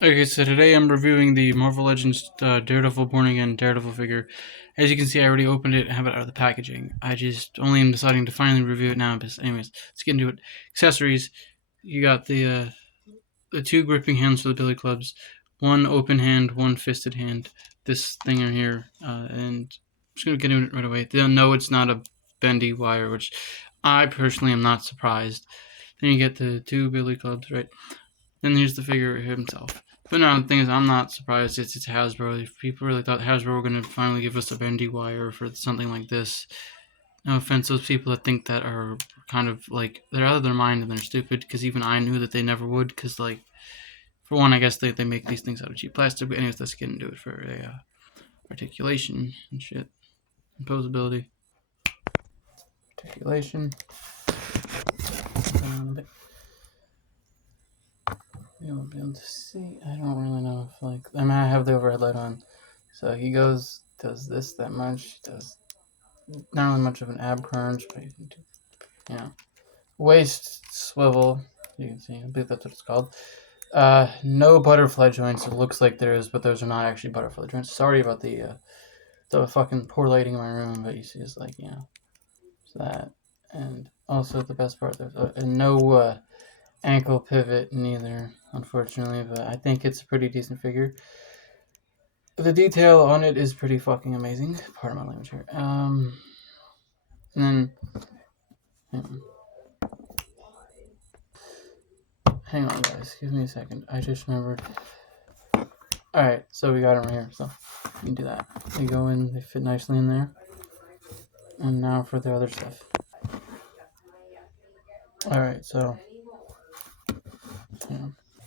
Okay, so today I'm reviewing the Marvel Legends Daredevil Born Again Daredevil figure. As you can see, I already opened it and have it out of the packaging. I just only am deciding to finally review it now. But anyways, let's get into it. Accessories: you got the two gripping hands for the billy clubs, one open hand, one fisted hand. This thing right here, and I'm just gonna get into it right away. They'll know it's not a bendy wire, which I personally am not surprised. Then you get the two billy clubs, right? Then here's the figure himself. But no, the thing is, I'm not surprised. It's Hasbro. If people really thought Hasbro were going to finally give us a bendy wire for something like this, no offense, those people that think that are kind of like they're out of their mind and they're stupid. Because even I knew that they never would. Because like, for one, I guess they make these things out of cheap plastic. But anyways, let's get into it for a articulation and shit, imposability, articulation. You won't be able to see. I don't really know if I mean I have the overhead light on. So he does this that much, does not really much of an ab crunch, but you can do, waist swivel, you can see, I believe that's what it's called. No butterfly joints, it looks like there is, but those are not actually butterfly joints. Sorry about the fucking poor lighting in my room, but you see it's like, that. And also the best part, there's no ankle pivot neither, unfortunately, but I think it's a pretty decent figure. The detail on it is pretty fucking amazing. Pardon my language here. And then hang on guys, give me a second. I just remembered. Alright, so we got them right here, so you can do that. They go in, they fit nicely in there. And now for the other stuff. Alright, so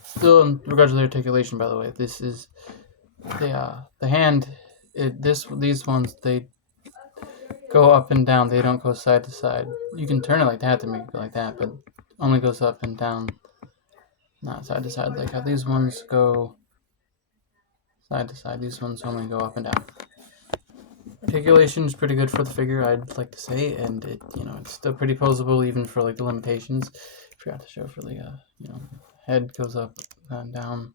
still in regards to the articulation, by the way, this is the hand. These ones, they go up and down. They don't go side to side. You can turn it like that to make it like that, but only goes up and down, not side to side. Like how these ones go side to side. These ones only go up and down. Articulation is pretty good for the figure, I'd like to say, and it's still pretty posable even for like the limitations. Forgot to show for the head goes up and down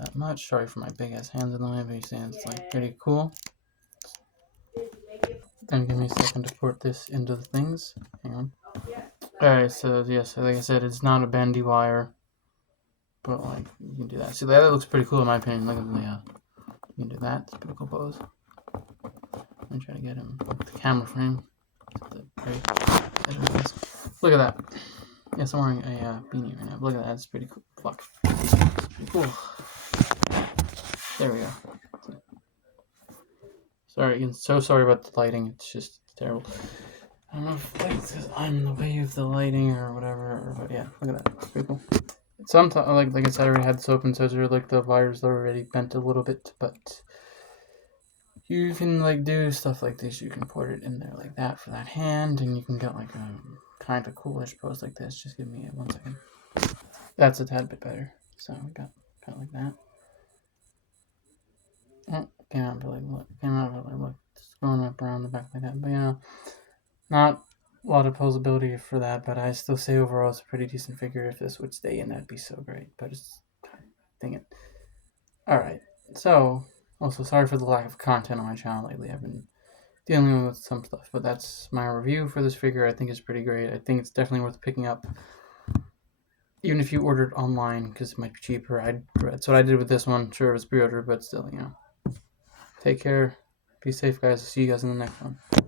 that much. Sorry for my big ass hands in the way, but you see it's like pretty cool. Then give me a second to port this into the things. Hang on. Alright, so yes, like I said, it's not a bendy wire, but like you can do that. See, that looks pretty cool in my opinion. Look at the you can do that. It's a pretty cool pose. I'm trying to get him the camera frame. Look at that. Yes, I'm wearing a beanie right now. Look at that. It's pretty cool. Fuck. It's pretty cool. There we go. Sorry, so sorry about the lighting. It's just terrible. I don't know if it's because I'm in the way of the lighting or whatever, but yeah, look at that. It's pretty cool. Sometimes, like I said, I already had this open, so like the wires are already bent a little bit, but you can do stuff like this. You can port it in there like that for that hand, and you can get like a kind of coolish pose like this. Just give me 1 second. That's a tad bit better. So we got kind of like that. Oh, came out really look. Just going up around the back like that. But not a lot of posability for that, but I still say overall it's a pretty decent figure. If this would stay in, that'd be so great. But it's dang it. Alright, so also sorry for the lack of content on my channel lately. I've been dealing with some stuff, but that's my review for this figure. I think it's pretty great. I think it's definitely worth picking up, even if you ordered online, because it might be cheaper. That's what I did with this one. Sure, it was pre-order, but still, take care. Be safe, guys. See you guys in the next one.